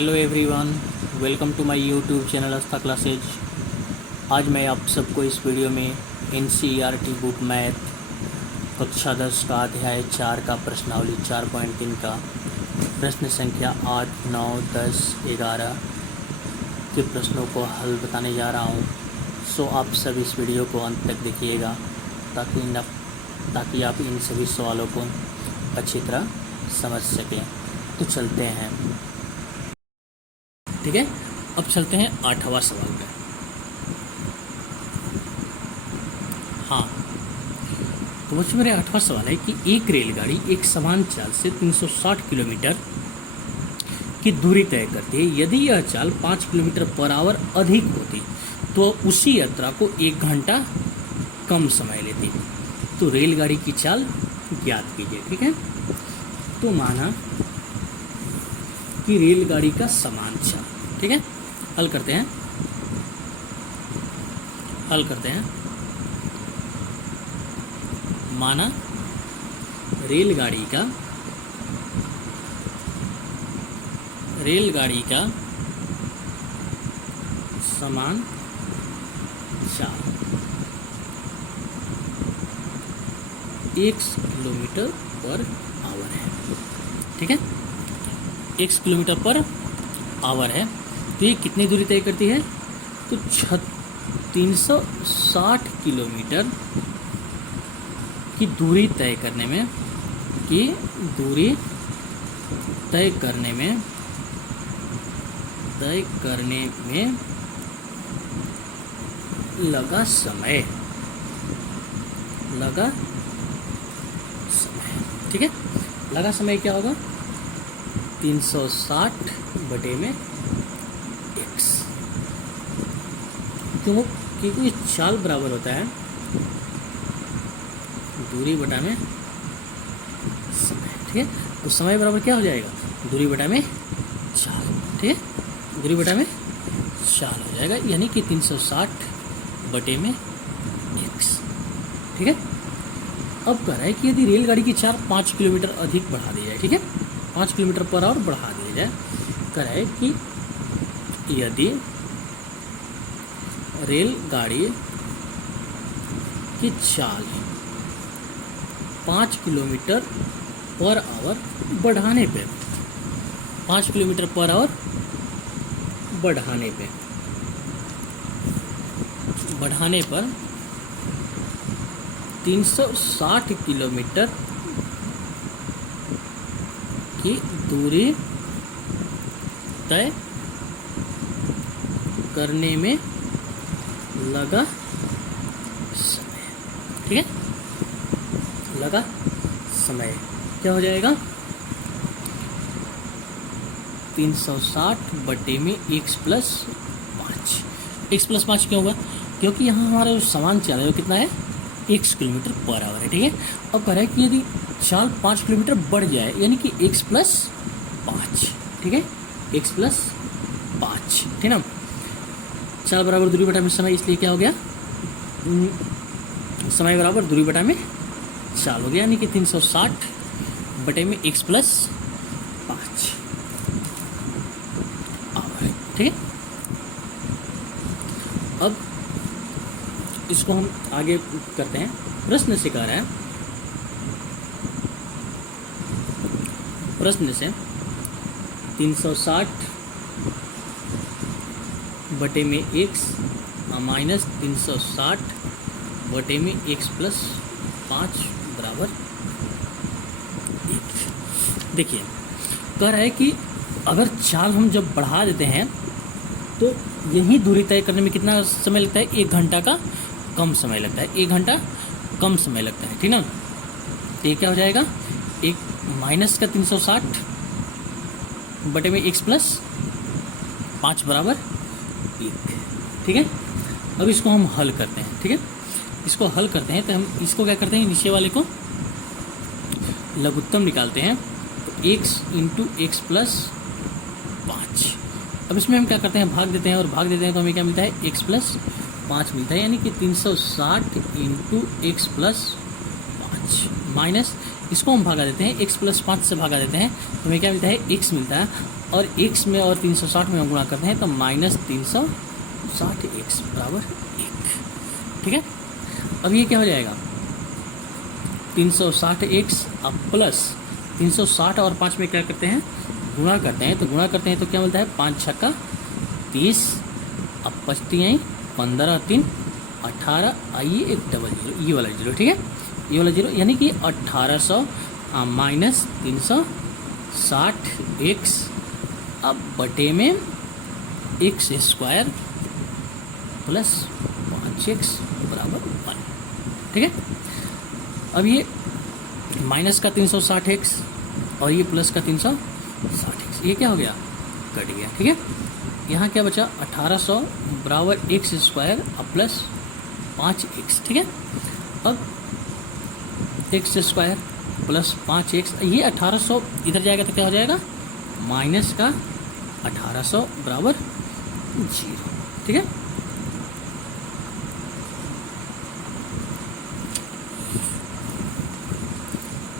Hello everyone, welcome to my YouTube channel Aastha classes. आज मैं आप सबको इस वीडियो में एनसीईआरटी बुक मैथ कक्षा 10 का अध्याय 4 का प्रश्नावली 4.3 का प्रश्न संख्या 8, 9, 10, 11 के प्रश्नों को हल बताने जा रहा हूँ। सो आप सब इस वीडियो को अंत तक देखिएगा ताकि आप इन सभी सवालों को अच्छी तरह समझ सकें। तो चलते हैं, ठीक है। अब चलते हैं 8वां सवाल पे। हाँ, तो बच्चों मेरा 8वां सवाल है कि एक रेलगाड़ी एक समान चाल से 360 किलोमीटर की दूरी तय करती है। यदि यह चाल 5 किलोमीटर पर आवर अधिक होती तो उसी यात्रा को 1 घंटा कम समय लेती। तो रेलगाड़ी की चाल ज्ञात कीजिए, ठीक है। तो माना कि रेलगाड़ी का समान चाल, ठीक है। हल करते हैं। माना रेलगाड़ी का समान चाल 1 किलोमीटर पर आवर है, ठीक है। 1 किलोमीटर पर आवर है, तो ये कितनी दूरी तय करती है? तो 360 किलोमीटर की दूरी तय करने में लगा समय, ठीक है। लगा समय क्या होगा? 360 बटे में x, क्योंकि चाल बराबर होता है दूरी बटा में समय, ठीक है। तो समय बराबर क्या हो जाएगा? दूरी बटा में चाल, ठीक है। दूरी बटा में चाल हो जाएगा, यानी कि 360 बटे में x, ठीक है। अब कह रहा है कि यदि रेलगाड़ी की चाल 5 किलोमीटर अधिक बढ़ा दी जाए, ठीक है, 5 किलोमीटर पर आवर बढ़ा दिया जाए। कह रहा है कि यदि रेलगाड़ी की चाल 5 किलोमीटर पर आवर बढ़ाने पे 360 किलोमीटर की दूरी तय करने में लगा समय, ठीक है। लगा समय क्या हो जाएगा? 360 बटे में x प्लस 5 क्यों होगा? क्योंकि यहाँ हमारा जो समान चाल है वो कितना है? 1 किलोमीटर पर आवर है, ठीक है। अब कह रहा है कि यदि चाल 5 किलोमीटर बढ़ जाए, यानी कि x प्लस 5, ठीक है, x प्लस 5, ठीक ना। चाल बराबर दूरी बटा में समय, इसलिए क्या हो गया? समय बराबर दूरी बटा में चाल हो गया, यानी कि 360 बटे में x प्लस 5 आवर, ठीक है। अब इसको हम आगे करते हैं। प्रश्न से कह रहा है, प्रश्न से 360 बटे में x माइनस 360 बटे में x प्लस 5 बराबर 1। देखिए, कह रहा है कि अगर चाल हम जब बढ़ा देते हैं तो यही दूरी तय करने में कितना समय लगता है? 1 घंटा का कम समय लगता है, 1 घंटा कम समय लगता है, ठीक ना। तो ये क्या हो जाएगा? एक माइनस का 360 बटे में x प्लस 5 बराबर 1, ठीक है। अब इसको हम हल करते हैं, ठीक है। इसको हल करते हैं तो हम इसको क्या करते हैं? नीचे वाले को लघुत्तम निकालते हैं, तो x इंटू एक्स प्लस 5। अब इसमें हम क्या करते हैं? भाग देते हैं, और भाग देते हैं तो हमें क्या मिलता है? x प्लस 5 मिलता है, यानी कि 360 इंटू एक्स प्लस 5 माइनस इसको हम भागा देते हैं, x प्लस 5 से भागा देते हैं तो हमें क्या मिलता है? x मिलता है। और x में और 360 में हम गुणा करते हैं तो माइनस 360x बराबर 1। ठीक है, अब ये क्या हो जाएगा 360x अब प्लस 360 और 5 में क्या करते हैं गुणा करते हैं, तो गुणा करते हैं तो क्या मिलता है 5 छक्का 30, अब 25 आई 15 3 18, आइए एक डबल जीरो ये वाला जीरो। ठीक है, ये वाला जीरो यानी कि 1800 माइनस 360x अब बटे में x स्क्वायर प्लस 5x बराबर 1। ठीक है, अब ये माइनस का 360x और ये प्लस का 360x ये क्या हो गया कट गया। ठीक है, यहाँ क्या बचा 1800 बराबर x स्क्वायर अब प्लस 5x। ठीक है, अब x स्क्वायर प्लस 5x ये 1800 इधर जाएगा तो क्या हो जाएगा माइनस का 1800 बराबर 0। ठीक है,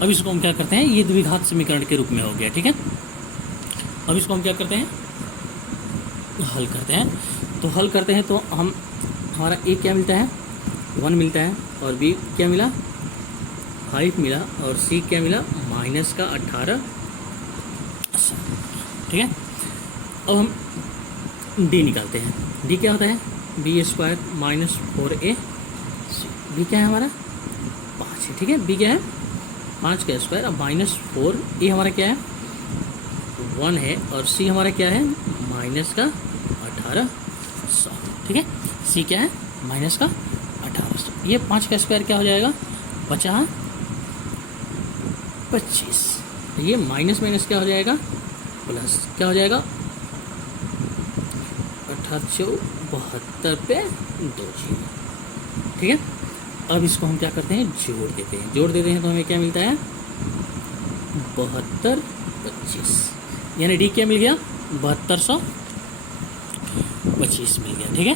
अब इसको हम क्या करते हैं ये द्विघात समीकरण के रूप में हो गया। ठीक है, अब इसको हम क्या करते हैं हल करते हैं, तो हल करते हैं तो हम हमारा a क्या मिलता है 1 मिलता है और b क्या मिला 5 मिला और c क्या मिला माइनस का 18। ठीक है, अब हम d निकालते हैं, d क्या होता है b square minus 4ac, b क्या है हमारा 5 है। ठीक है, b क्या है 5 का स्क्वायर अब माइनस 4a हमारा क्या है 1 है और c हमारा क्या है माइनस का 1800। ठीक है, c क्या है माइनस का 1800, ये 5 का स्क्वायर क्या हो जाएगा 50 25, ये माइनस माइनस क्या हो जाएगा प्लस क्या हो जाएगा 1872 पे 2 जीरो। ठीक है, अब इसको हम क्या करते हैं जोड़ देते हैं, जोड़ देते हैं तो हमें क्या मिलता है 72 25 यानी डी क्या मिल गया 7225 मिल गया। ठीक है,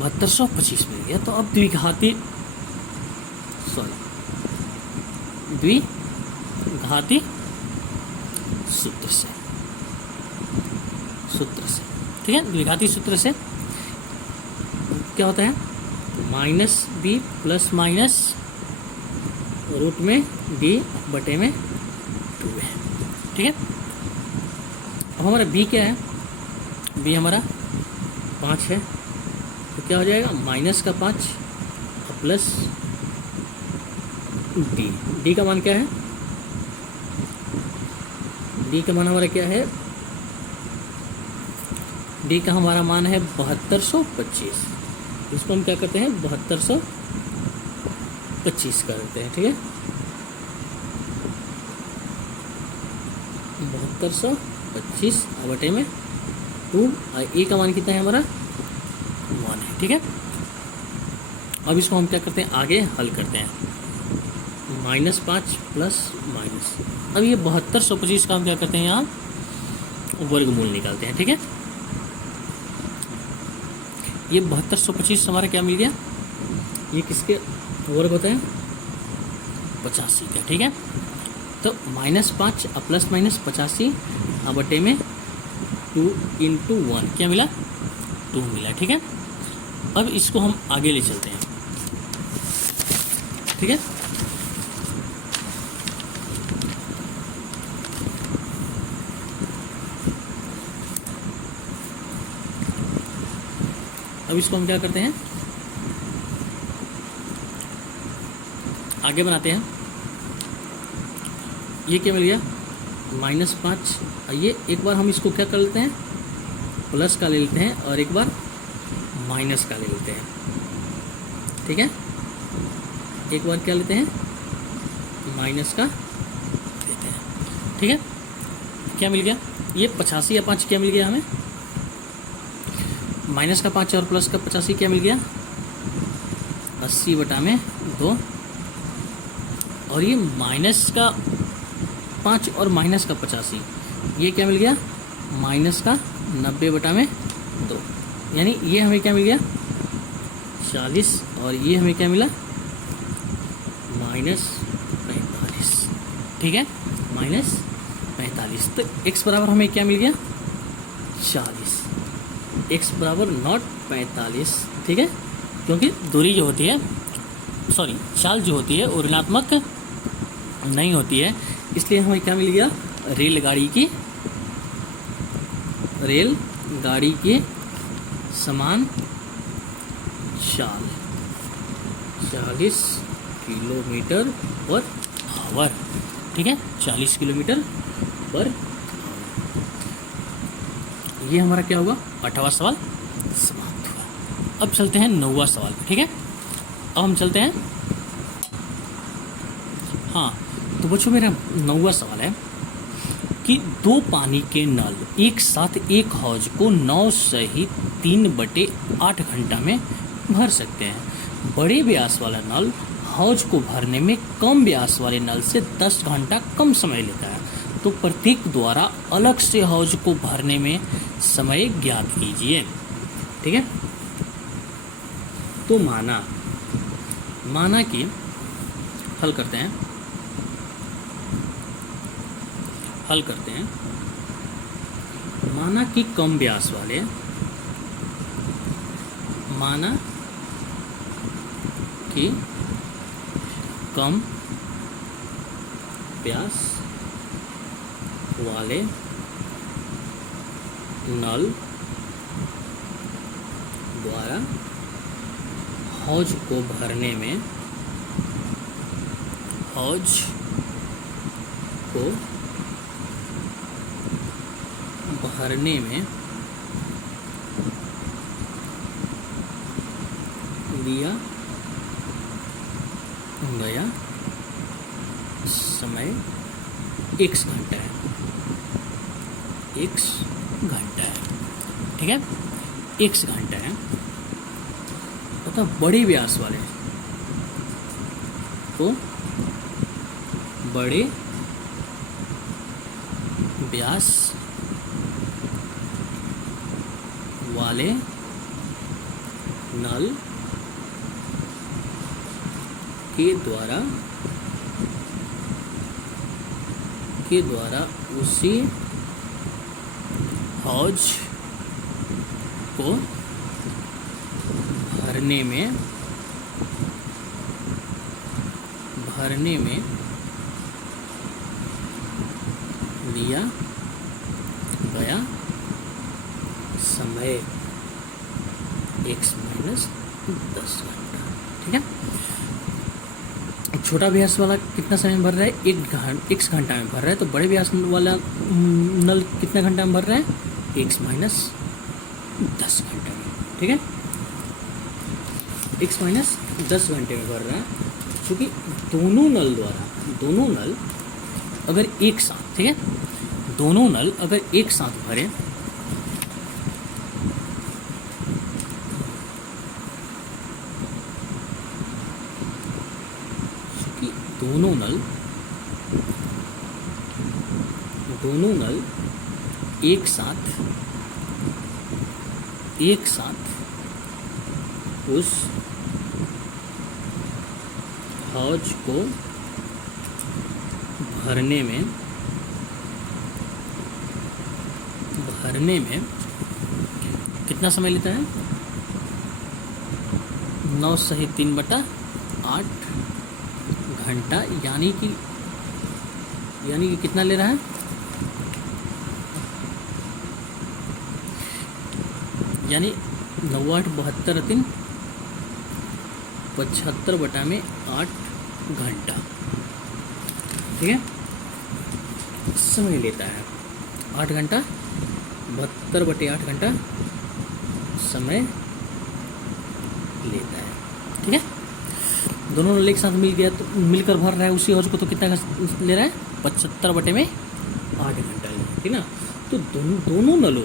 7225 मिल गया। तो अब द्विघाती सूत्र से ठीक है, द्विघाती सूत्र से क्या होता है minus b plus minus root में डी बटे में 2 है। ठीक है, अब हमारा b क्या है b हमारा 5 है तो क्या हो जाएगा माइनस का 5 प्लस d का मान क्या है d का मान हमारा क्या है d का हमारा मान है 7225, इसको हम क्या करते हैं 7225 कर देते हैं। ठीक है, 7225 बटे में 2 a का मान कितना है हमारा 1 है। ठीक है, अब इसको हम क्या करते हैं आगे हल करते हैं -5 प्लस माइनस, अब ये 7225 का हम क्या करते हैं यहाँ वर्गमूल निकालते हैं। ठीक है, ये 7225 हमारा क्या मिल गया ये किसके वर्ग होता है 85 का। ठीक है, तो -5 प्लस माइनस 85 बटे में 2 × 1 क्या मिला 2 मिला। ठीक है, अब इसको हम आगे ले चलते हैं। ठीक है, अब इसको हम क्या करते हैं आगे बनाते हैं। ये क्या मिल गया -5, ये एक बार हम इसको क्या कर लेते हैं प्लस का ले लेते हैं और एक बार माइनस का ले लेते हैं। ठीक है, एक बार क्या लेते हैं माइनस का लेते हैं। ठीक है, क्या मिल गया ये 85 या 5 क्या मिल गया हमें माइनस का 5 और प्लस का 85 क्या मिल गया 80 बटा में 2 और ये माइनस का 5 और माइनस का 85 ये क्या मिल गया माइनस का 90 बटा में 2 यानी ये हमें क्या मिल गया 40 और ये हमें क्या मिला -45। ठीक है, -45 तो x बराबर हमें क्या मिल गया 40, x बराबर नॉट 45, ठीक है, क्योंकि दूरी जो होती है, सॉरी चाल जो होती है वो ऋणात्मक नहीं होती है, इसलिए हमें क्या मिल गया, रेलगाड़ी के समान चाल 40 किलोमीटर पर आवर, ठीक है, 40 किलोमीटर पर। ये हमारा क्या होगा, 8वां सवाल समाप्त हुआ। अब चलते हैं 9वां सवाल पे, ठीक है। अब हम चलते हैं, हाँ तो बच्चों मेरा 9वां सवाल है कि 2 पानी के नल एक साथ एक हौज को 9 सहित 3/8 घंटा में भर सकते हैं। बड़े व्यास वाला नल हौज को भरने में कम व्यास वाले नल से 10 घंटा कम समय लेता है, तो प्रत्येक द्वारा अलग से हौज को भरने में समय ज्ञात कीजिए, ठीक है। तो माना कि हल करते हैं, माना कि कम व्यास वाले, कम व्यास वाले नल द्वारा हौज को भरने में लिया गया समय x घंटा है, ठीक है, x घंटा है। तो बड़े व्यास वाले तो बड़े व्यास वाले नल के द्वारा उसी हौज को भरने में लिया गया समय x माइनस 10 घंटा, ठीक है। छोटा व्यास वाला कितना समय में भर रहा है, x घंटा में भर रहा है, तो बड़े व्यास वाला नल कितने घंटा में भर रहा है, x माइनस 10 घंटे में, ठीक है, x माइनस 10 घंटे में भर रहा है। क्योंकि दोनों नल अगर एक साथ, ठीक है, दोनों नल अगर एक साथ भरे दोनों नल एक साथ उस हौज को भरने में कितना समय लेता है, 9 सही 3/8 घंटा, यानी कि कितना ले रहा है, यानी 9 8 72 3 75/8 घंटा, ठीक है, समय लेता है 8 घंटा, 72/8 घंटा समय लेता है, ठीक है। दोनों नल एक साथ मिलकर भर रहा है उसी हौज को, तो कितना ले रहा है, 75/8 घंटा ले, ठीक ना। तो दोनों नलों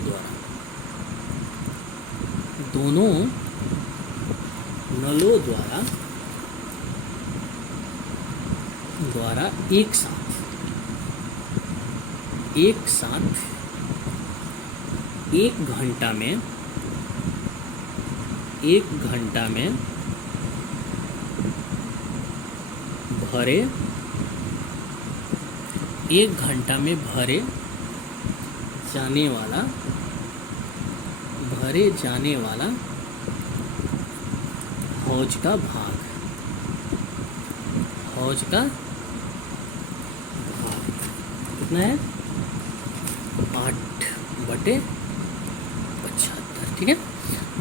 द्वारा एक साथ 1 घंटा में भरे जाने वाला भरे जाने वाला हौज का भाग, हौज का भाग कितना है 8/75। ठीक है,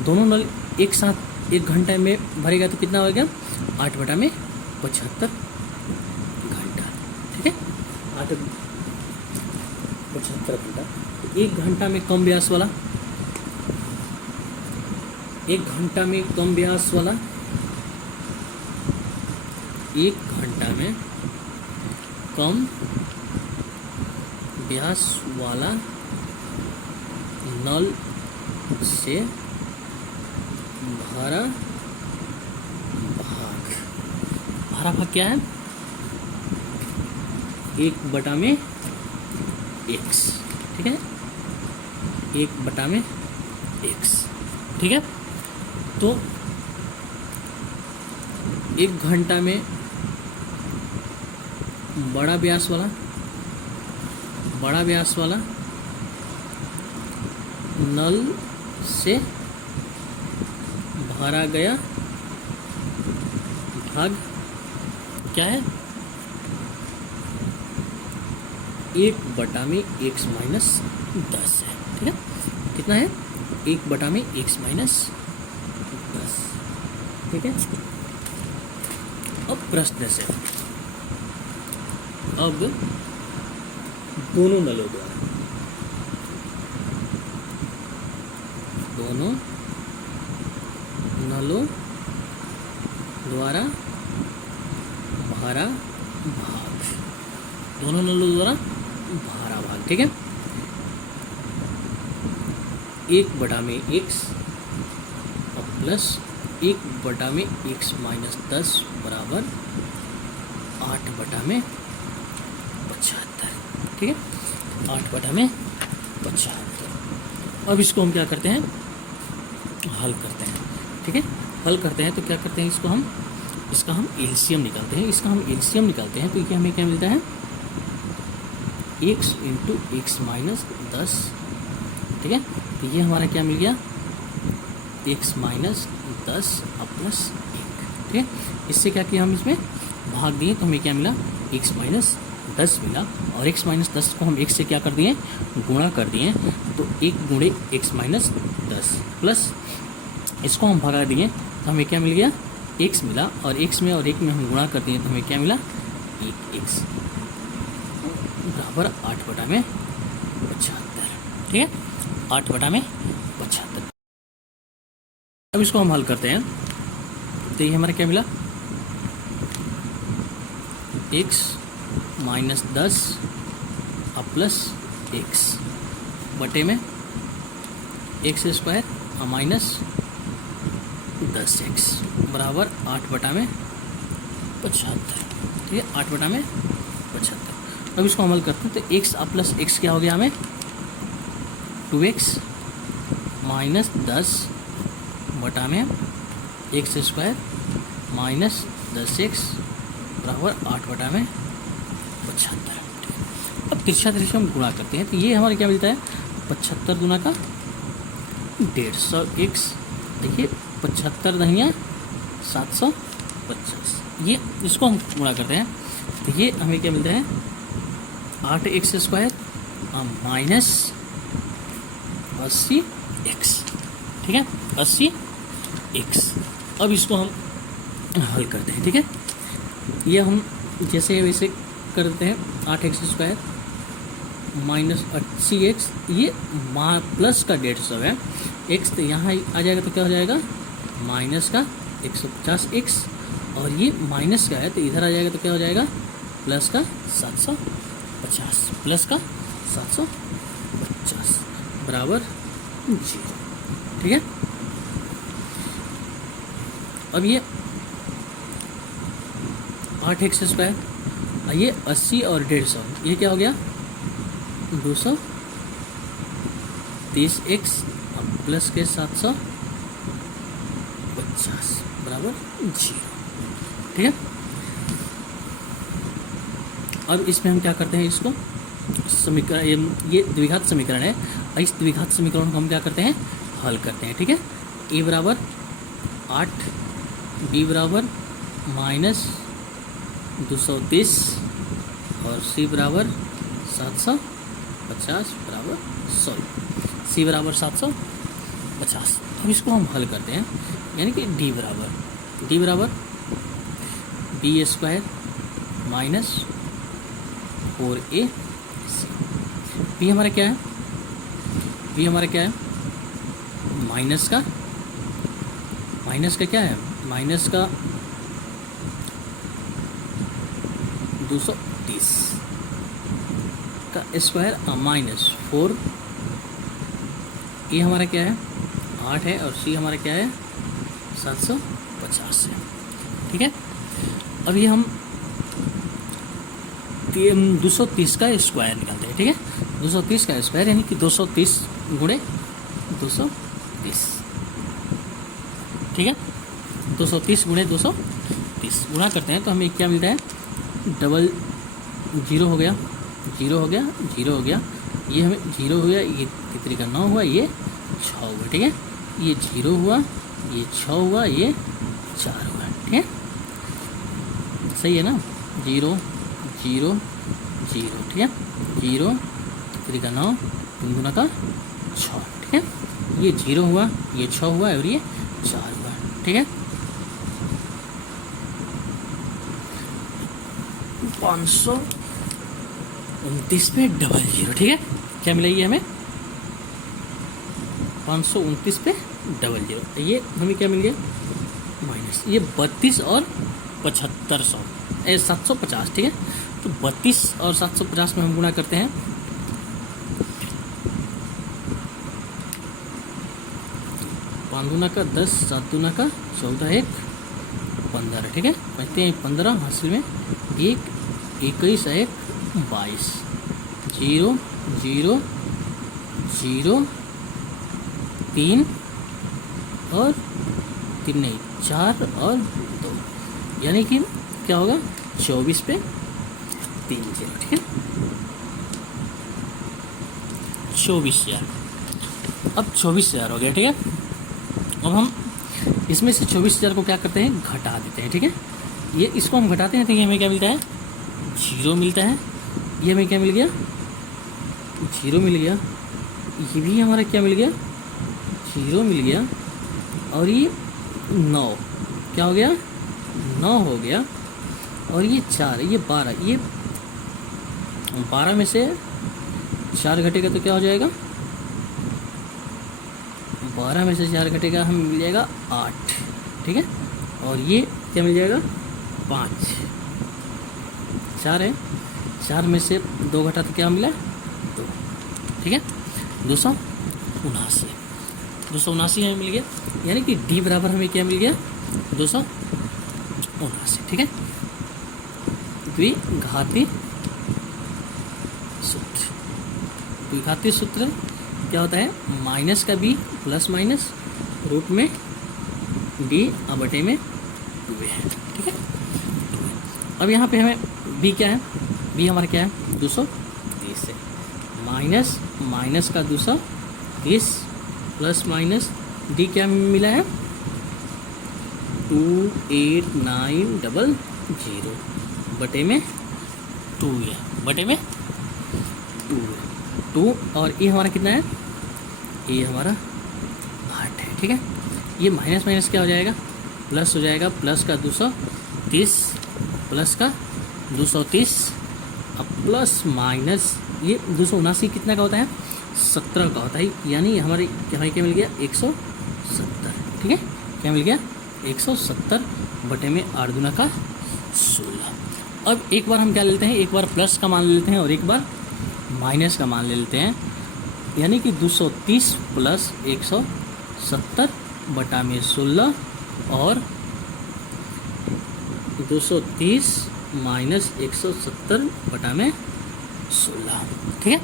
दोनों नल एक साथ 1 घंटे में भरेगा तो कितना हो गया 8/75 घंटा। ठीक है, 8/75 घंटा। 1 घंटा में कम व्यास वाला, 1 घंटा में कम व्यास वाला, 1 घंटा में कम व्यास वाला नल से भरा भाग, भरा भाग क्या है 1/x। ठीक है, 1/x। ठीक है, तो 1 घंटा में बड़ा व्यास वाला नल से भरा गया भाग क्या है 1/x माइनस 10 है। ठीक है, कितना है 1/x माइनस 10। ठीक है, अब प्रश्न से अब दोनों नलों द्वारा भारा भाग, दोनों नलों द्वारा भारा भाग। ठीक है, 1/x और प्लस 1/x माइनस 10 बराबर 8/75। ठीक है, 8/75। अब इसको हम क्या करते हैं हल करते हैं। ठीक है, हल करते हैं तो क्या करते हैं इसका हम एलसीएम निकालते हैं। इसका हम एलसीएम निकालते हैं तो ये हमें क्या मिलता है x इंटू एक्स माइनस 10। ठीक है, तो ये हमारा क्या मिल गया x माइनस 10 और प्लस 1। ठीक है, इससे क्या किया हम इसमें भाग दिए तो हमें क्या मिला x माइनस 10 मिला, और x माइनस 10 को हम 1 से क्या कर दिए गुणा कर दिए, तो 1 गुणे x माइनस 10 प्लस इसको हम भगा दिए तो हमें क्या मिल गया x मिला, और x में और 1 में हम गुणा कर दिए तो हमें क्या मिला 1x बराबर 8/75। ठीक है, 8/75। अब इसको हम हल करते हैं तो ये हमारा क्या मिला x माइनस 10 और प्लस x बटे में x स्क्वायर और माइनस 10x बराबर 8/75। ठीक है, 8/75। अब इसको अमल करते हैं तो x और प्लस x क्या हो गया हमें 2x माइनस 10 बटा में x स्क्वायर माइनस 10x बराबर 8/75। अब तिरछा हम गुणा करते हैं तो ये हमारा क्या मिलता है 75 गुना का 150x। देखिए 75 दहिया 750, ये इसको हम गुणा करते हैं तो ये हमें क्या मिलता है 8x स्क्वायर माइनस 80x। ठीक है, 80x। अब इसको हम हल करते हैं। ठीक है, ये हम जैसे वैसे करते हैं 8x स्क्वायर माइनस 80x, ये प्लस का 150 है, x तो यहाँ आ जाएगा तो क्या हो जाएगा माइनस का 150x, और ये माइनस का है तो इधर आ जाएगा तो क्या हो जाएगा प्लस का 750, प्लस का 750 बराबर 0। ठीक है, अब ये 8x स्क्वायर, ये 80 और 150, ये क्या हो गया 230x प्लस के 750 बराबर 0। ठीक है, अब इसमें हम क्या करते हैं इसको समीकरण, ये द्विघात समीकरण है, इस द्विघात समीकरण को हम क्या करते हैं हल करते हैं, ठीक है। ए बराबर 8, बी बराबर -230 और सी बराबर 750 बराबर 100, सी बराबर 750। अब इसको हम हल करते हैं, यानी कि डी बराबर B square minus 4ac। B हमारा क्या है, बी हमारा क्या है, माइनस का क्या है, माइनस का 230 का स्क्वायर माइनस 4, ए हमारा क्या है 8 है और सी हमारा क्या है 750 है, ठीक है। अब ये हम 230 का स्क्वायर निकालते हैं, ठीक है। 230 का स्क्वायर यानी कि 230 गुणे 230, ठीक है। 230 गुणे 230 गुणा करते हैं तो हमें क्या मिलता है, डबल जीरो हो गया, जीरो हो गया, जीरो हो गया, ये हमें जीरो हो गया, ये कितने का 9 हुआ, ये 6 हुआ, ठीक है। ये जीरो हुआ, ये 6 हुआ, ये 4 हुआ, ठीक है। सही है ना, 0 0 0, ठीक है। 0 3 का 9, 3 गुना का 6, ठीक है। ये 0 हुआ, ये 6 हुआ और ये 4 हुआ, ठीक है। 529 पे डबल जीरो, ठीक है। क्या मिला ये हमें 529 पे डबल जीरो, ये हमें क्या मिल गया माइनस, ये 32 और 7500 750, ठीक है। तो 32 और 750 में हम गुणा करते हैं, 5 दूना का 10, 7 दूना का 14, 1 15, ठीक है। कहते हैं 15 हासिल में 1, 21 1 22, 0 0 0 3 और 3 नहीं 4 और 2, यानी कि क्या होगा 24 पे 3 0, ठीक है। 24,000, अब 24,000 हो गया, ठीक है। अब हम इसमें से 24,000 को क्या करते हैं, घटा देते हैं, ठीक है। ये इसको हम घटाते हैं तो ये हमें क्या मिलता है, 0 मिलता है। ये हमें क्या मिल गया, 0 मिल गया। ये भी हमारा क्या मिल गया, 0 मिल गया। और ये 9 क्या हो गया, 9 हो गया। और ये 4, ये 12, ये 12 में से 4 घटेगा तो क्या हो जाएगा, 12 में से 4 घटेगा हमें मिल जाएगा 8, ठीक है। और ये क्या मिल जाएगा 5, 4 है, 4 में से 2 घटा तो क्या मिला 2, ठीक है। 279 हमें मिल गया, यानी कि डी बराबर हमें क्या मिल गया 279, ठीक है। द्विघाती सूत्र क्या होता है, माइनस का बी प्लस माइनस रूट में बी बटे में 2 है, ठीक है। अब यहाँ पे हमें बी क्या है, बी हमारा क्या है 230 है, माइनस का 230 प्लस माइनस डी क्या मिला है 28900 बटे में 2 है, बटे में 2 और ये हमारा कितना है, ये हमारा 8 है, ठीक है। ये माइनस माइनस क्या हो जाएगा, प्लस हो जाएगा, प्लस का 230 प्लस का 230 अब प्लस माइनस ये 279 कितना का होता है 17 का होता है, यानी हमारे क्या मिल गया 170, ठीक है। क्या मिल गया 170 बटे में 8 दूना का 16। अब एक बार हम क्या लेते हैं, एक बार प्लस का मान ले लेते हैं और एक बार माइनस का मान ले लेते हैं, यानी कि 230 प्लस 170 बटा में 16 और 230 माइनस 170 बटा में 16, ठीक है।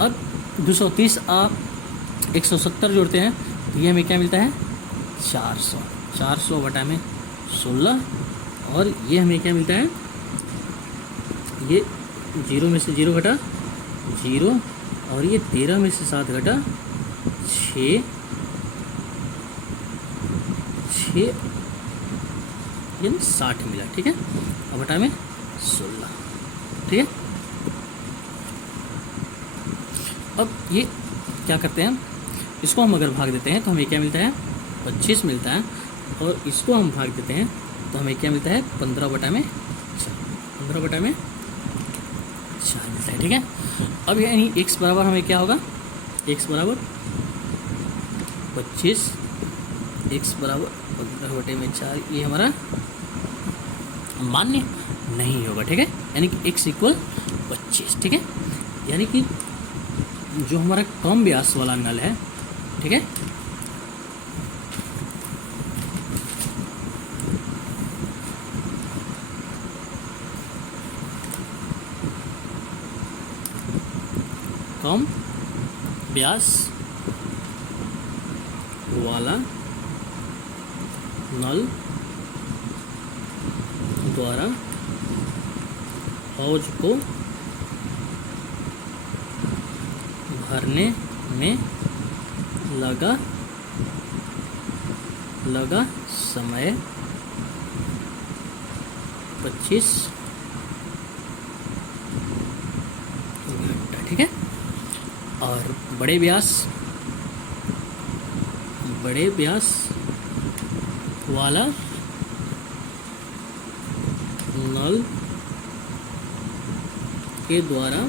अब 230 आप 170 जोड़ते हैं तो ये हमें क्या मिलता है 400 बटा में 16 और ये हमें क्या मिलता है, ये 0 में से 0 घटा 0 और ये 13 में से 7 घटा 6 6 यानी 60 मिला, ठीक है। अब बटा में 16, ठीक है। अब ये क्या करते हैं, इसको हम अगर भाग देते हैं तो हमें क्या मिलता है, 25 मिलता है, और इसको हम भाग देते हैं तो हमें क्या मिलता है, 15 बटा में 4, 15 बटा में 4 मिलता है, ठीक है। अब यानी x बराबर हमें क्या होगा, x बराबर 25, x बराबर 15 बटे में 4, ये हमारा मान्य नहीं होगा, ठीक है। यानी कि x इक्वल 25, ठीक है। यानी कि जो हमारा कम व्यास वाला नल है, ठीक है, कम व्यास वाला नल द्वारा हौज को भरने में लगा समय 25 घंटा, ठीक है। और बड़े व्यास वाला नल के द्वारा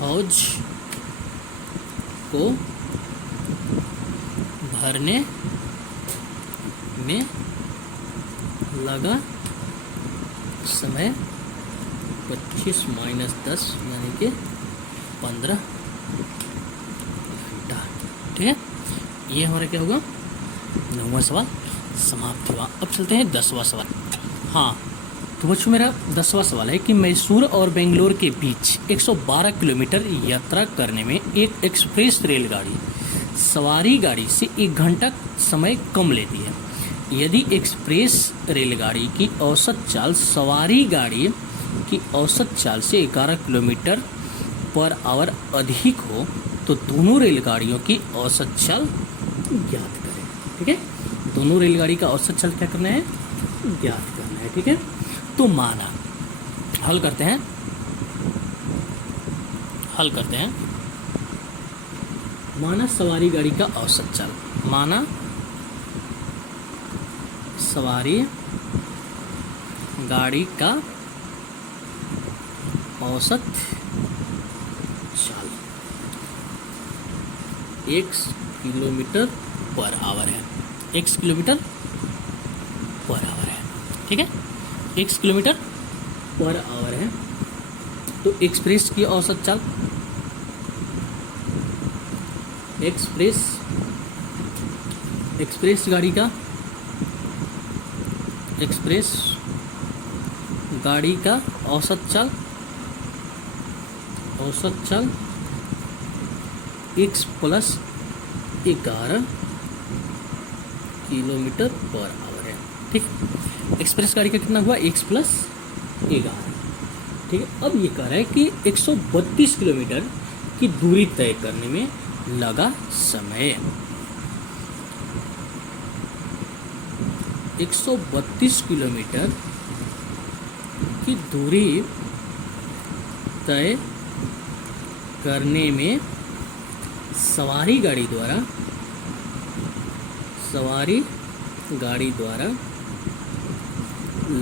हौज को भरने में लगा समय 25 माइनस 10 यानी कि 15 घंटा, ठीक है। ये हमारा क्या होगा, 9वां सवाल समाप्त हुआ। अब चलते हैं 10वां सवाल। हाँ तो बच्चों मेरा 10वां सवाल है कि मैसूर और बेंगलोर के बीच 112 किलोमीटर यात्रा करने में एक एक्सप्रेस रेलगाड़ी सवारी गाड़ी से 1 घंटा समय कम लेती है। यदि एक्सप्रेस रेलगाड़ी की औसत चाल सवारी गाड़ी की औसत चाल से 11 किलोमीटर पर आवर अधिक हो तो दोनों रेलगाड़ियों की औसत चाल ज्ञात करें, ठीक है। दोनों रेलगाड़ी का औसत चाल क्या करना है, ज्ञात करना है, ठीक है। तो माना, हल करते हैं, माना सवारी गाड़ी का औसत चाल, माना सवारी गाड़ी का औसत चाल 1 किलोमीटर पर आवर है, 1 किलोमीटर पर आवर है, ठीक है। 1 किलोमीटर पर आवर है। तो एक्सप्रेस की औसत चाल, एक्सप्रेस गाड़ी का औसत चाल x plus 11 kilometre per hour है, ठीक। एक्सप्रेस गाड़ी का कितना हुआ, x प्लस 11, ठीक है। अब ये कह रहा है कि 132 किलोमीटर की दूरी तय करने में लगा समय, 132 किलोमीटर की दूरी तय करने में सवारी गाड़ी द्वारा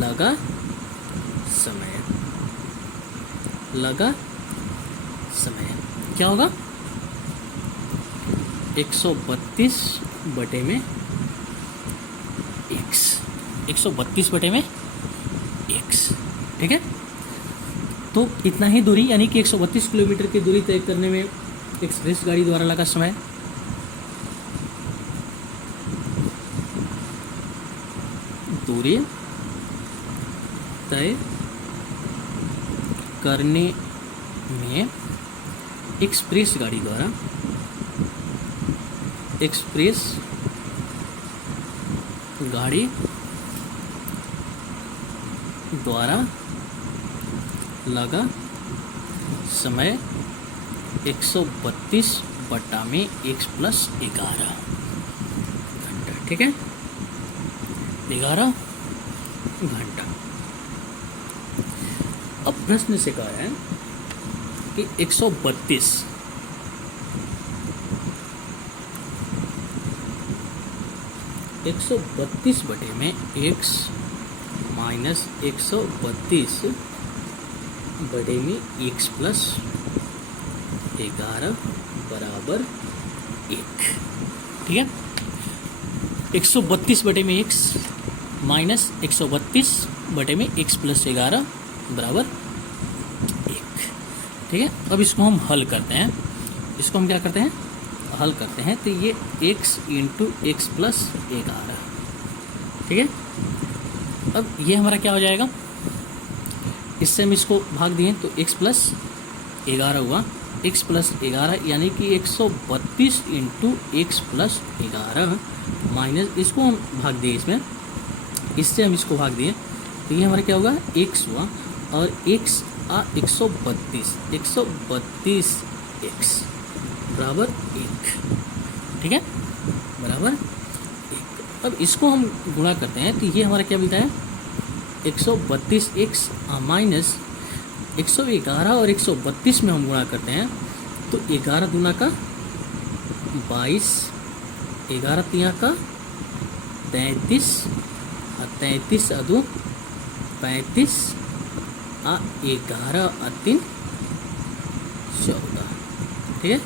लगा समय क्या होगा, 132 बटे में x, 132 बटे में x, ठीक है। तो इतना ही दूरी यानी कि 132 किलोमीटर की दूरी तय करने में एक्सप्रेस गाड़ी द्वारा लगा समय, दूरी तय करने में एक्सप्रेस गाड़ी द्वारा लगा समय 132 बटा में x प्लस 11 घंटा, ठीक है, 11 घंटा। अब प्रश्न से कहा है कि 132 बटे में x माइनस 132 बटे में x प्लस 11 बराबर 1। ठीक है, 132 बटे में x माइनस 132 बटे में x प्लस 11 बराबर 1। ठीक है, अब इसको हम हल करते हैं। इसको हम क्या करते हैं, हल करते हैं। तो ये x इंटू एक्स प्लस 11। ठीक है, अब ये हमारा क्या हो जाएगा, इससे हम इसको भाग दिए तो x प्लस 11 हुआ। x प्लस 11 यानी कि 132 इंटू एक्स प्लस 11 माइनस, इसको हम भाग दिए इसमें, इससे हम इसको भाग दिए तो ये हमारा क्या होगा, x हुआ। और x 132 x बराबर 1। ठीक है, बराबर 1। अब इसको हम गुणा करते हैं तो ये हमारा क्या मिलता है, 132x माइनस 111 और 132 में हम गुणा करते हैं तो 11 दूना का 22, 11 तिया का 33, 33 अदू 35, 11 3 14। ठीक है,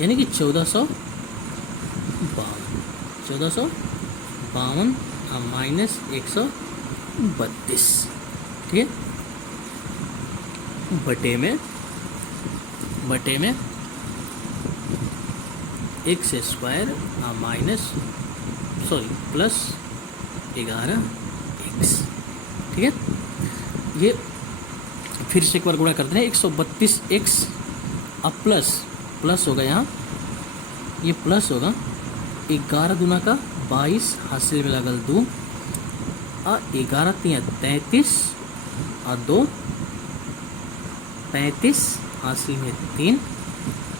यानी कि 1452 माइनस 132। ठीक है, बटे में x square minus plus 11x। ठीक है, ये फिर से एक बार गुणा करते हैं। 132x अब प्लस होगा, यहाँ ये प्लस होगा। 11 दूना का 22, हासिल में लगल 2, 11 तिया 33 और 2 35, हासिल में 3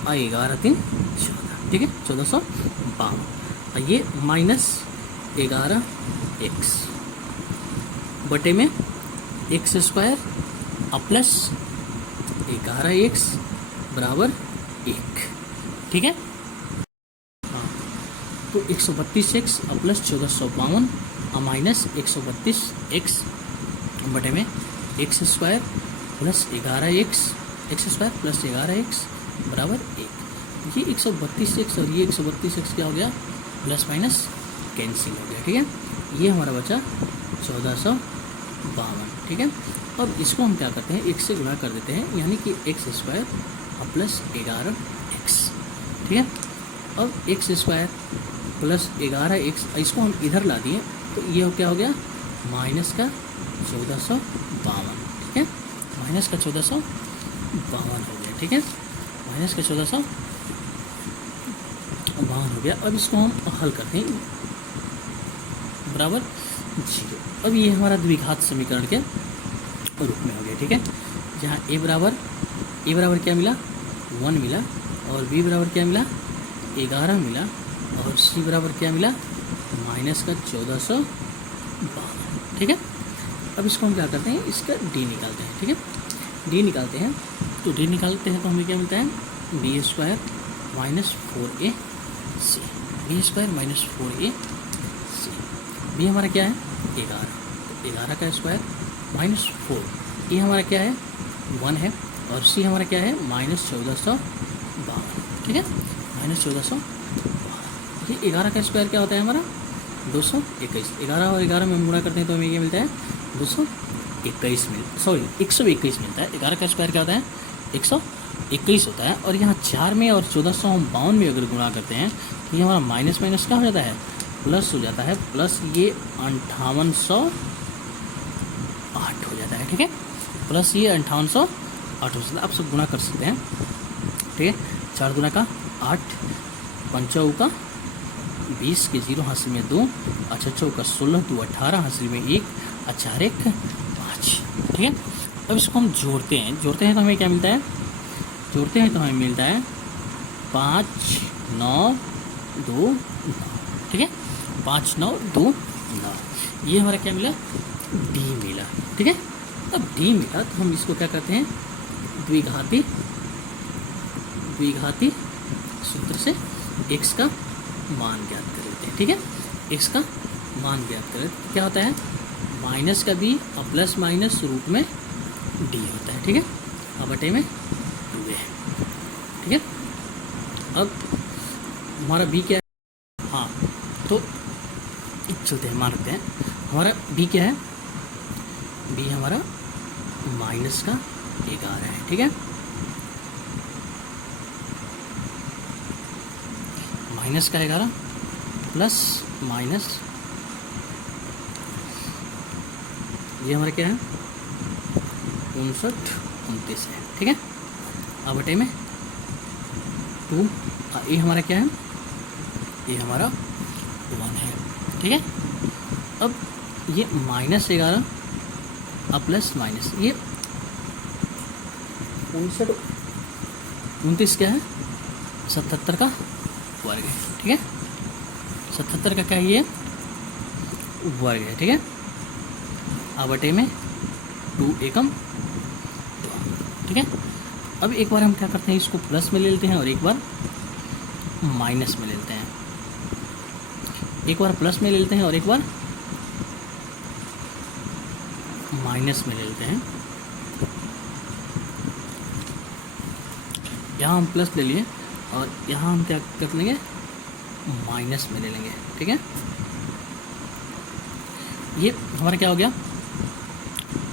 और 11 3 14। ठीक है, 1452। और ये माइनस 11x बटे में एक्स स्क्वायर और प्लस 11x बराबर 1। ठीक है, हाँ, तो 132x और प्लस 1452 और माइनस 132x बटे में x square plus 11x, x square plus 11x बराबर 1। ये 132x और ये 132x क्या हो गया, प्लस माइनस कैंसिल हो गया। ठीक है, ये हमारा बचा 1452। ठीक है, अब इसको हम क्या करते हैं, 1 से गुणा कर देते हैं, यानी कि एक्स स्क्वायर और प्लस 11x। ठीक है, अब एक्स स्क्वायर प्लस 11x, इसको हम इधर ला दिए तो ये क्या हो गया, माइनस का 1452। ठीक है, माइनस का 1452 हो गया। ठीक है, माइनस का 1452 हो गया। अब इसको हम हल करते हैं, बराबर 0। अब ये हमारा द्विघात समीकरण के रूप में हो गया। ठीक है, जहाँ a बराबर क्या मिला, 1 मिला, और b बराबर क्या मिला, 11 मिला, और c बराबर क्या मिला, माइनस का 1452। ठीक है, अब इसको हम क्या करते हैं, इसका d निकालते हैं। ठीक है, d निकालते हैं तो तो हमें क्या मिलता है, b square minus 4ac, b square minus 4ac। b हमारा क्या है, 11, तो 11 का स्क्वायर माइनस 4, ये हमारा क्या है, 1 है, और c हमारा क्या है, माइनस 1452। ठीक है, माइनस 1452। ये 11 का स्क्वायर क्या होता है हमारा, 221। 11 और 11 में हम गुणा करते हैं तो हमें क्या मिलता है, 121 मिलता है। 11 का स्क्वायर क्या होता है, 121 होता है। और यहाँ 4 में और 1452 में अगर गुणा करते हैं तो ये हमारा माइनस क्या हो जाता है, प्लस हो जाता है, प्लस ये 5808 हो जाता है। ठीक है, प्लस ये 5808 हो जाता है। आप सब गुणा कर सकते हैं। ठीक है, 4 गुना का 8, 5 का 20 के 0 हासिल में 2, और 6 का 16, 2 18 हासिल में 1, और 4 1 5। ठीक है, अब इसको हम जोड़ते हैं तो हमें क्या मिलता है, 5 9 2 9। ठीक है, 5 9 2 9, ये हमारा क्या मिला, डी मिला। ठीक है, अब डी मिला तो हम इसको क्या करते हैं, द्विघाती सूत्र से x का मान ज्ञात कर लेते हैं। ठीक है, x का मान ज्ञात करें तो क्या होता है, माइनस का b और प्लस माइनस रूट में d होता है। ठीक है, अब बटे में 2a। ठीक है, अब हमारा b क्या है, हाँ तो चलते हैं, मान रखते हैं हमारा b क्या है, b हमारा माइनस का 11 है। ठीक है, माइनस का 11 प्लस माइनस, ये हमारा क्या है 59 29 है। ठीक है, अब बटे में 2, ये हमारा क्या है, ये हमारा 1 है। ठीक है, अब ये -11 अब प्लस माइनस, ये 59 29 क्या है 77 का वर्ग है। ठीक है, 77 का क्या है, ये वर्ग है। ठीक है, अब बटे में 2 एकम 2। ठीक है, अब एक बार हम क्या करते हैं, इसको प्लस में ले लेते हैं और एक बार माइनस में ले लेते हैं। एक बार प्लस में ले लेते हैं और एक बार माइनस में ले लेते हैं। यहाँ हम प्लस ले लिए और यहाँ हम क्या कर लेंगे, माइनस में ले लेंगे। ठीक है, ये हमारा क्या हो गया,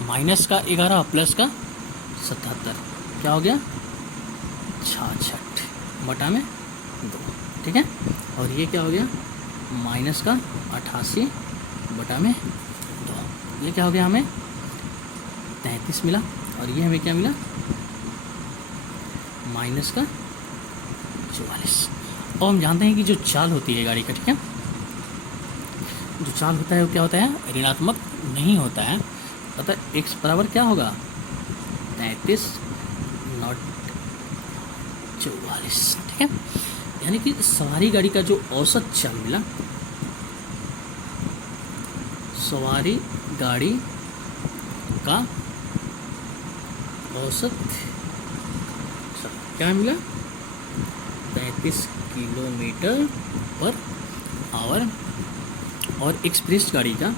माइनस का 11 प्लस का 77 क्या हो गया 66 बटा में 2। ठीक है, और ये क्या हो गया माइनस का 88 बटा में 2, ये क्या हो गया हमें 33 मिला, और ये हमें क्या मिला माइनस का 44। और हम जानते हैं कि जो चाल होती है गाड़ी का, ठीक है, जो चाल होता है वो क्या होता है, ऋणात्मक नहीं होता है। अतः x बराबर क्या होगा 33 नॉट 44। ठीक है, यानी कि सवारी गाड़ी का जो औसत चाल मिला, सवारी गाड़ी का औसत क्या मिला 33 किलोमीटर पर आवर, और एक्सप्रेस गाड़ी का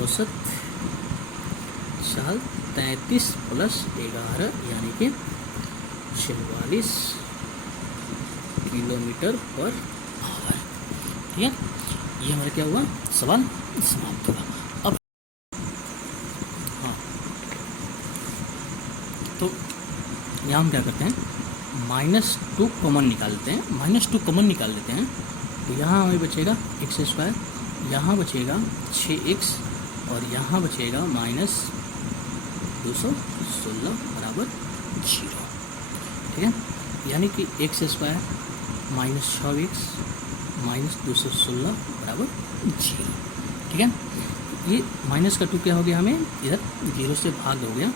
औसत चाल 33 प्लस 11 यानी कि 44 किलोमीटर पर आवर। ठीक है, ये हमारा क्या हुआ, सवाल समाप्त हुआ। अब हाँ, तो यहाँ हम क्या करते हैं, -2 कॉमन निकालते हैं, -2 कॉमन निकाल लेते हैं, तो यहाँ हमें बचेगा x², यहाँ बचेगा 6x और यहाँ बचेगा -216 बराबर 0। ठीक है, यानी कि x² -6x -216 बराबर 0। ठीक है, ये माइनस का 2 क्या हो गया, हमें इधर 0 से भाग हो गया,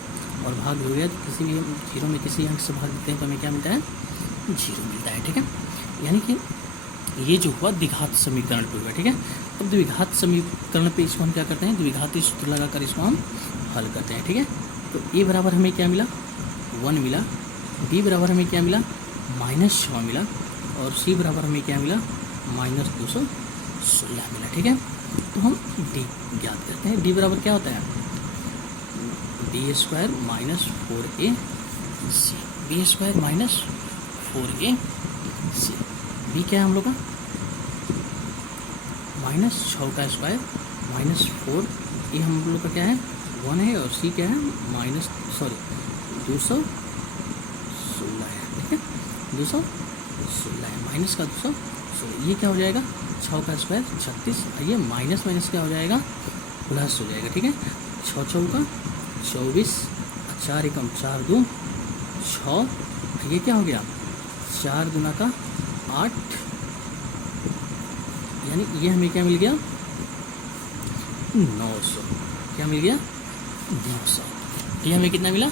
और भाग हो गया तो किसी भी 0 में किसी अंक से भाग देते हैं तो हमें क्या मिलता है 0 मिलता है। ठीक है, यानी कि ये जो हुआ द्विघात समीकरण पे हुआ। ठीक है, अब द्विघात समीकरण पे इसको हम क्या करते हैं, द्विघाती सूत्र लगाकर इसको हम हल करते हैं। ठीक है, तो a बराबर हमें क्या मिला 1 मिला, b बराबर हमें क्या मिला -6 मिला, और c बराबर हमें क्या मिला -216 मिला। ठीक है, तो हम d ज्ञात करते हैं। d बराबर क्या होता है b² -4ac, b² -4ac, b क्या है हम लोग का -6 का स्क्वायर -4, ये हम लोग का क्या है 1 है, और c क्या है 216 है। ठीक है, 216 है, माइनस का 216, ये क्या हो जाएगा 6 का स्क्वायर 36, ये माइनस माइनस क्या हो जाएगा प्लस हो जाएगा। ठीक है, 6 चौका 24, 4 एकम 4 2 6, ये क्या हो गया 4 गुना का 8, यानी ये हमें क्या मिल गया 900, क्या मिल गया 900। ये हमें कितना मिला,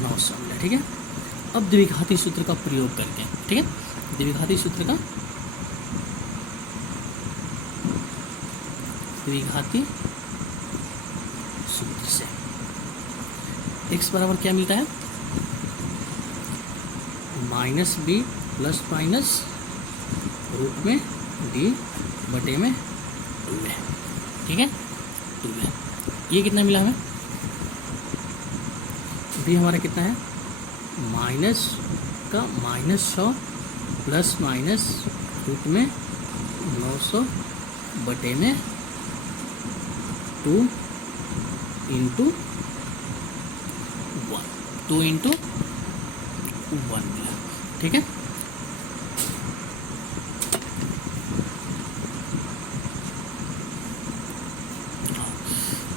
900 मिला। ठीक है, अब द्विघाती सूत्र का प्रयोग करके, ठीक है, द्विघाती सूत्र का, द्विघाती सूत्र से x बराबर क्या मिलता है, minus b plus minus root में डी बटे में 2 है। ठीक है, 2 है। ये कितना मिला हमें, बी हमारा कितना है, माइनस का -100 प्लस माइनस रूट में 900 बटे में 2 इंटू 1, 2 इंटू 1 मिला। ठीक है,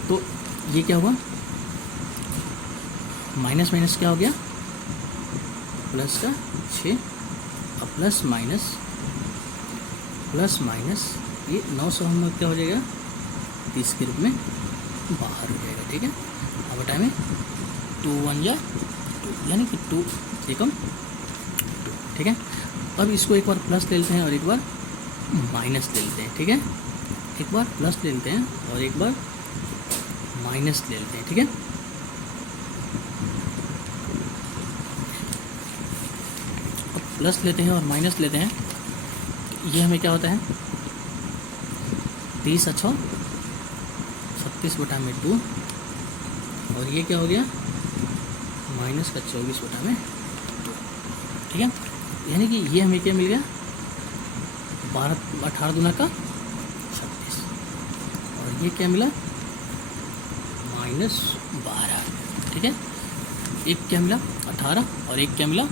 तो ये क्या हुआ, माइनस माइनस क्या हो गया, प्लस का 6, अब प्लस माइनस ये 900 हम लोग क्या हो जाएगा, 30 के रूप में बाहर हो जाएगा। ठीक है, अब बटा में 2 1 या 2, यानी कि 2 एकम 2। ठीक है, अब इसको एक बार प्लस ले लेते हैं और एक बार माइनस ले लेते हैं। ठीक है, एक बार प्लस ले लेते हैं और एक बार माइनस ले लेते हैं। ठीक है, अब प्लस लेते हैं और माइनस लेते हैं, ये हमें क्या होता है, 30 अच्छा 36 बटा में 2, और ये क्या हो गया, माइनस का 24 बटा में 2। ठीक है, यानी कि ये हमें क्या मिल गया, 18 दूना का 36, और ये क्या मिला, -12। ठीक है, एक क्या मिला 18 और एक क्या मिला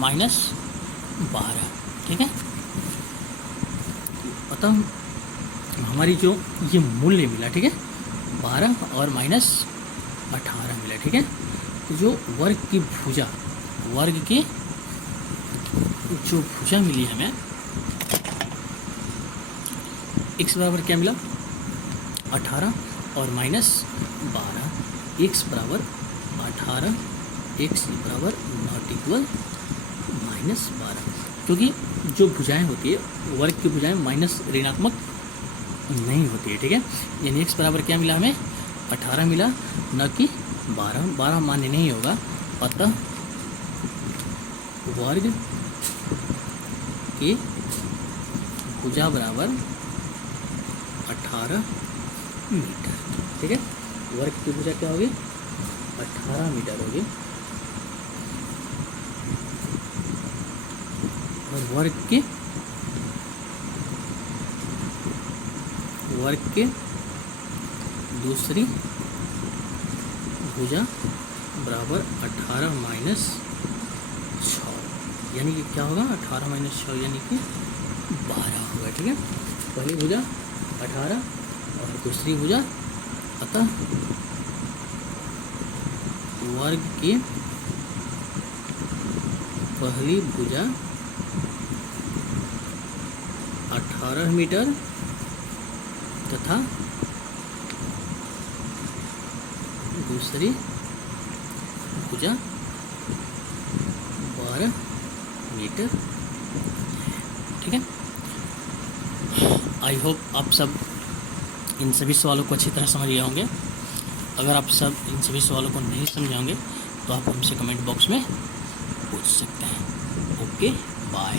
-12। ठीक है, अतः हमारी जो ये मूल्य मिला, ठीक है, 12 और -18 मिला। ठीक है, तो जो वर्ग की भुजा, वर्ग की जो भुजा मिली हमें, x बराबर क्या मिला, 18 और -12, x बराबर 18, x बराबर नॉट इक्वल -12, क्योंकि जो भुजाएं होती है वर्ग की भुजाएं माइनस ऋणात्मक नहीं होती है। ठीक है, यानी x बराबर क्या मिला हमें, 18 मिला, न कि 12 मान्य नहीं होगा, अतः वर्ग की भुजा बराबर 18 मीटर। ठीक है, वर्ग की भुजा क्या होगी, 18 मीटर होगी, और वर्ग के दूसरी भुजा बराबर 18 माइनस 6, यानी कि क्या होगा, 18 माइनस 6 यानी कि 12 होगा। ठीक है, पहली भुजा 18 और दूसरी भुजा, अतः वर्ग की पहली भुजा 18 मीटर तथा दूसरी भुजा 12 मीटर। ठीक है, आई होप आप सब इन सभी सवालों को अच्छी तरह समझ गए होंगे। अगर आप सब इन सभी सवालों को नहीं समझे होंगे तो आप हमसे कमेंट बॉक्स में पूछ सकते हैं। Okay, bye.